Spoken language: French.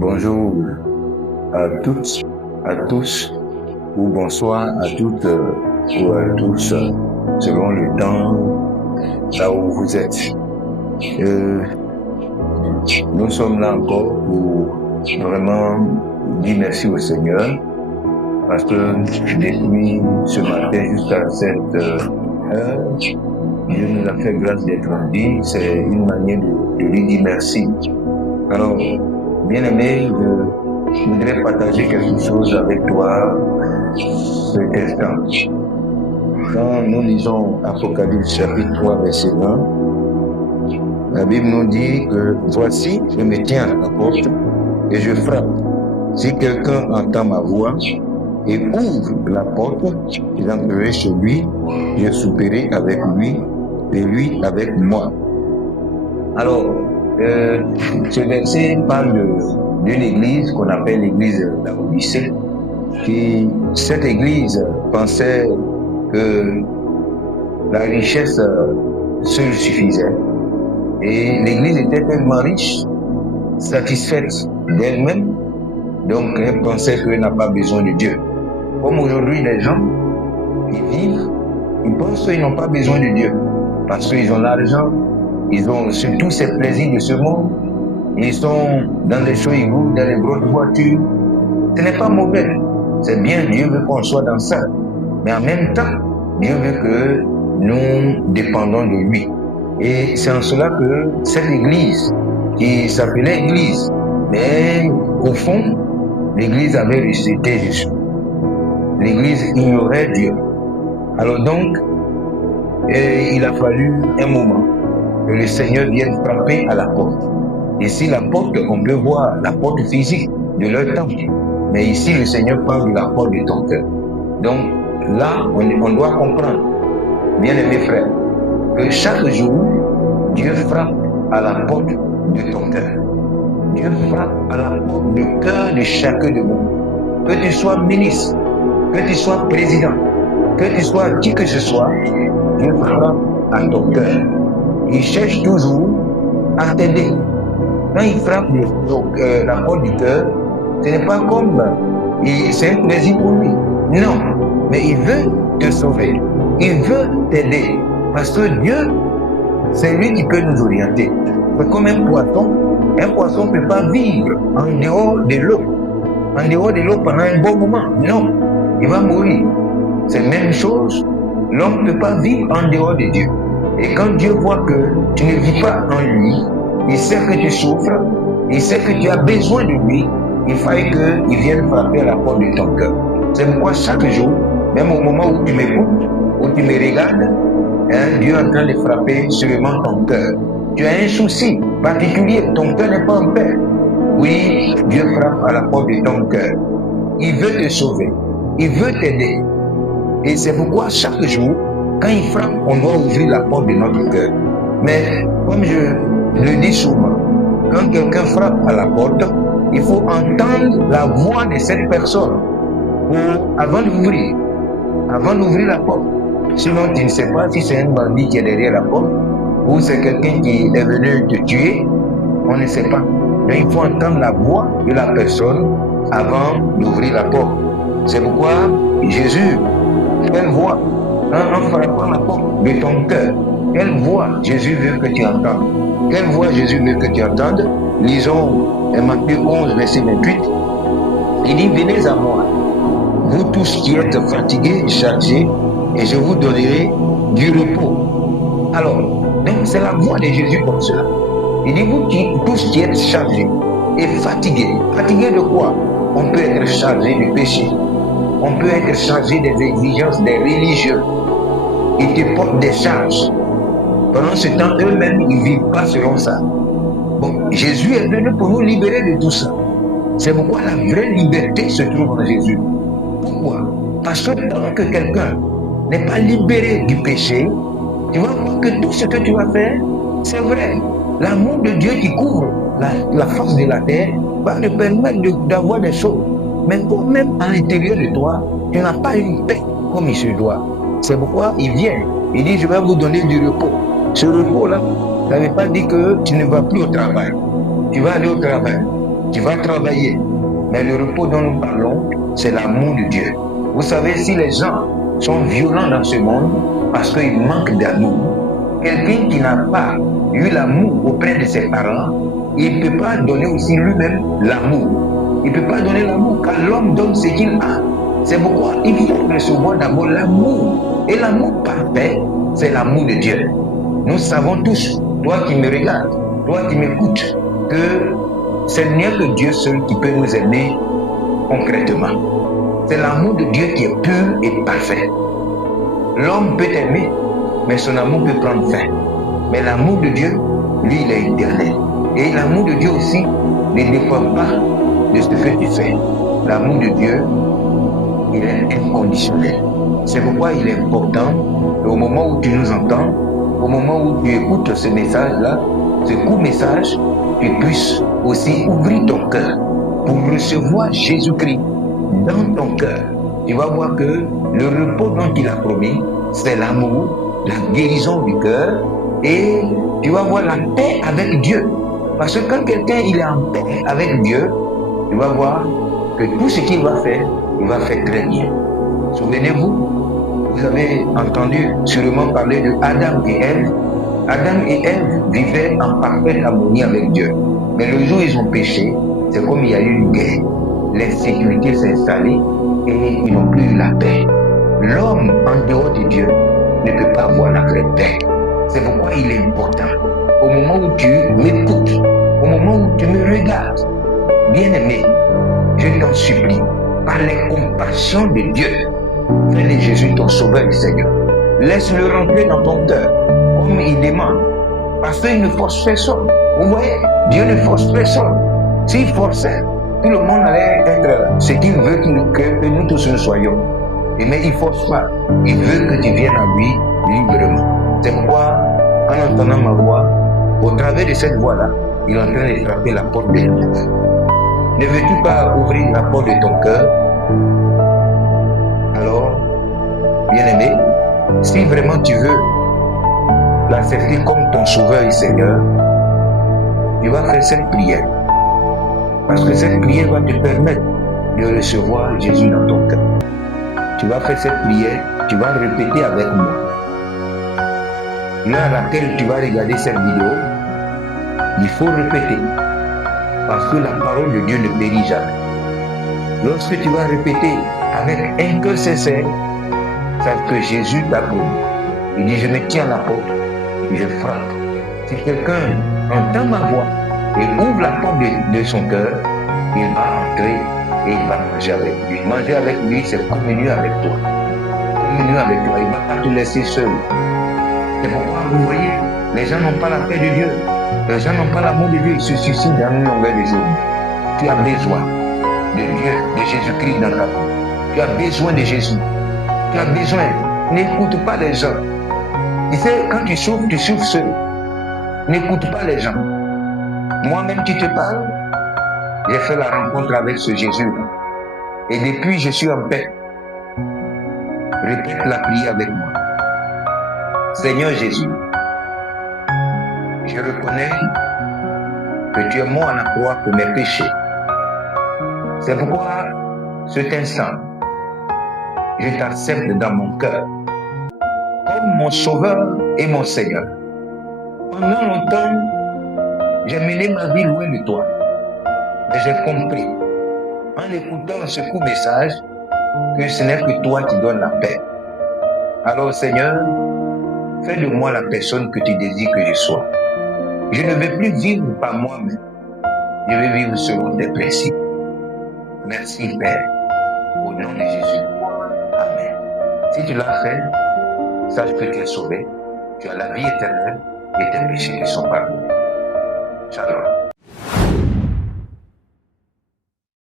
Bonjour à toutes, à tous, ou bonsoir à toutes ou à tous, selon le temps là où vous êtes. Nous sommes là encore pour vraiment dire merci au Seigneur, parce que depuis ce matin jusqu'à cette heure, Dieu nous a fait grâce d'être en vie. C'est une manière de lui dire merci. Alors, bien-aimé, je voudrais partager quelque chose avec toi cet instant. Quand nous lisons Apocalypse chapitre 3, verset 20, la Bible nous dit que voici, je me tiens à la porte et je frappe. Si quelqu'un entend ma voix et ouvre la porte, j'entrerai chez lui, je souperai avec lui et lui avec moi. Alors, ce verset parle d'une église qu'on appelle l'église d'Odyssée. Cette église pensait que la richesse seule suffisait. Et l'église était tellement riche, satisfaite d'elle-même, donc elle pensait qu'elle n'a pas besoin de Dieu. Comme aujourd'hui, les gens, ils vivent, ils pensent qu'ils n'ont pas besoin de Dieu, parce qu'ils ont l'argent, ils ont tous ces plaisirs de ce monde, ils sont dans les show-roues, dans les grosses voitures. Ce n'est pas mauvais, c'est bien, Dieu veut qu'on soit dans ça. Mais en même temps, Dieu veut que nous dépendons de lui. Et c'est en cela que cette église, qui s'appelait église, mais au fond, l'église avait rejeté Jésus. L'église ignorait Dieu. Alors donc, il a fallu un moment que le Seigneur vienne frapper à la porte. Ici, la porte, on peut voir la porte physique de leur temple. Mais ici, le Seigneur parle de la porte de ton cœur. Donc, là, on doit comprendre, bien aimés frères, que chaque jour, Dieu frappe à la porte de ton cœur. Dieu frappe à la porte du cœur de chacun de nous. Que tu sois ministre, que tu sois président, que tu sois qui que ce soit, Dieu frappe à ton cœur. Il cherche toujours à t'aider. Quand il frappe la porte du cœur, ce n'est pas comme c'est un plaisir pour lui. Non, mais il veut te sauver. Il veut t'aider. Parce que Dieu, c'est lui qui peut nous orienter. C'est comme un poisson. Un poisson ne peut pas vivre en dehors de l'eau. En dehors de l'eau pendant un bon moment. Non, il va mourir. C'est la même chose. L'homme ne peut pas vivre en dehors de Dieu. Et quand Dieu voit que tu ne vis pas en lui, il sait que tu souffres, il sait que tu as besoin de lui, il faille qu'il vienne frapper à la porte de ton cœur. C'est pourquoi chaque jour, même au moment où tu m'écoutes, où tu me regardes, Dieu est en train de frapper sûrement ton cœur. Tu as un souci particulier, ton cœur n'est pas en paix. Oui, Dieu frappe à la porte de ton cœur. Il veut te sauver, il veut t'aider. Et c'est pourquoi chaque jour, quand il frappe, on doit ouvrir la porte de notre cœur. Mais comme je le dis souvent, quand quelqu'un frappe à la porte, il faut entendre la voix de cette personne avant d'ouvrir la porte. Sinon, tu ne sais pas si c'est un bandit qui est derrière la porte ou c'est quelqu'un qui est venu te tuer. On ne sait pas. Donc, il faut entendre la voix de la personne avant d'ouvrir la porte. C'est pourquoi Jésus, quelle voix, en frappant la porte de ton cœur, quelle voix Jésus veut que tu entendes? Quelle voix Jésus veut que tu entendes? Lisons Matthieu 11, verset 28. Il dit, venez à moi, vous tous qui êtes fatigués et chargés, et je vous donnerai du repos. Alors, donc c'est la voix de Jésus comme cela. Il dit, vous tous qui êtes chargés et fatigués. Fatigués de quoi? On peut être chargé du péché. On peut être chargé des exigences des religieux. Ils te portent des charges. Pendant ce temps, eux-mêmes, ils ne vivent pas selon ça. Bon, Jésus est venu pour nous libérer de tout ça. C'est pourquoi la vraie liberté se trouve en Jésus. Pourquoi? Parce que tant que quelqu'un n'est pas libéré du péché, tu vas voir que tout ce que tu vas faire, c'est vrai. L'amour de Dieu qui couvre la force de la terre va te permettre d'avoir des choses. Mais toi-même, à l'intérieur de toi, tu n'as pas une paix comme il se doit. C'est pourquoi il vient. Il dit, je vais vous donner du repos. Ce repos-là, ça ne veut pas dire que tu ne vas plus au travail. Tu vas aller au travail. tu vas travailler. Mais le repos dont nous parlons, c'est l'amour de Dieu. Vous savez, si les gens sont violents dans ce monde parce qu'ils manquent d'amour, quelqu'un qui n'a pas eu l'amour auprès de ses parents, il ne peut pas donner aussi lui-même l'amour. Il ne peut pas donner l'amour car l'homme donne ce qu'il a. C'est pourquoi il faut recevoir d'abord l'amour. Et l'amour parfait, c'est l'amour de Dieu. Nous savons tous, toi qui me regardes, toi qui m'écoutes, que ce n'est que Dieu seul qui peut nous aimer concrètement. C'est l'amour de Dieu qui est pur et parfait. L'homme peut aimer, mais son amour peut prendre fin. Mais l'amour de Dieu, lui, il est éternel. Et l'amour de Dieu aussi ne dépend pas de ce que tu fais. L'amour de Dieu, il est inconditionnel. C'est pourquoi il est important, au moment où tu nous entends, au moment où tu écoutes ce message-là, ce court message, tu puisses aussi ouvrir ton cœur pour recevoir Jésus-Christ dans ton cœur. Tu vas voir que le repos dont il a promis, c'est l'amour, la guérison du cœur, et tu vas voir la paix avec Dieu. Parce que quand quelqu'un il est en paix avec Dieu, tu vas voir que tout ce qu'il va faire, il va faire très bien. Souvenez-vous, vous avez entendu sûrement parler de Adam et Ève. Adam et Ève vivaient en parfaite harmonie avec Dieu. Mais le jour où ils ont péché, c'est comme il y a eu une guerre. L'insécurité s'est installée et ils n'ont plus eu la paix. L'homme en dehors de Dieu ne peut pas avoir la vraie paix. C'est pourquoi il est important. Au moment où tu m'écoutes, au moment où tu me regardes, bien-aimé, je t'en supplie, par les compassions de Dieu, fais de Jésus ton sauveur et Seigneur. Laisse-le rentrer dans ton cœur, comme il demande. Parce qu'il ne force personne. Vous voyez, Dieu ne force personne. S'il forçait, tout le monde allait être ce qu'il veut que nous tous nous soyons. Mais il ne force pas. Il veut que tu viennes à lui librement. C'est pourquoi, en entendant ma voix, au travers de cette voix-là, il est en train de frapper la porte de l'Église. Ne veux-tu pas ouvrir la porte de ton cœur? Alors, bien-aimé, si vraiment tu veux l'accepter comme ton sauveur et Seigneur, tu vas faire cette prière. Parce que cette prière va te permettre de recevoir Jésus dans ton cœur. Tu vas faire cette prière, tu vas répéter avec moi. L'heure à laquelle tu vas regarder cette vidéo, il faut répéter. Parce que la parole de Dieu ne périt jamais. Lorsque tu vas répéter avec un cœur sincère, c'est que Jésus t'a promis. Il dit, je me tiens à la porte et je frappe. Si quelqu'un entend ma voix et ouvre la porte de son cœur, il va entrer et il va manger avec lui. Manger avec lui, c'est communier avec toi. Communier avec toi, il ne va pas te laisser seul. C'est pourquoi vous voyez, les gens n'ont pas la paix de Dieu. Les gens n'ont pas l'amour de Dieu, ils se suicident dans une longueur de journée. Tu as besoin de Dieu, de Jésus-Christ dans ta vie. Tu as besoin de Jésus. Tu as besoin. N'écoute pas les gens. Tu sais, quand tu souffres seul. N'écoute pas les gens. Moi-même qui te parle, j'ai fait la rencontre avec ce Jésus. Et depuis, je suis en paix. Répète la prière avec moi. Seigneur Jésus, je reconnais que tu es mort à la croix pour mes péchés. C'est pourquoi, cet instant, je t'accepte dans mon cœur comme mon sauveur et mon Seigneur. Pendant longtemps, j'ai mené ma vie loin de toi. Mais j'ai compris, en écoutant ce court message, que ce n'est que toi qui donnes la paix. Alors Seigneur, fais de moi la personne que tu désires que je sois. Je ne veux plus vivre par moi-même. Je veux vivre selon tes principes. Merci Père, au nom de Jésus. Amen. Si tu l'as fait, sache que tu es sauvé. Tu as la vie éternelle et tes péchés sont pardonnés. Shalom.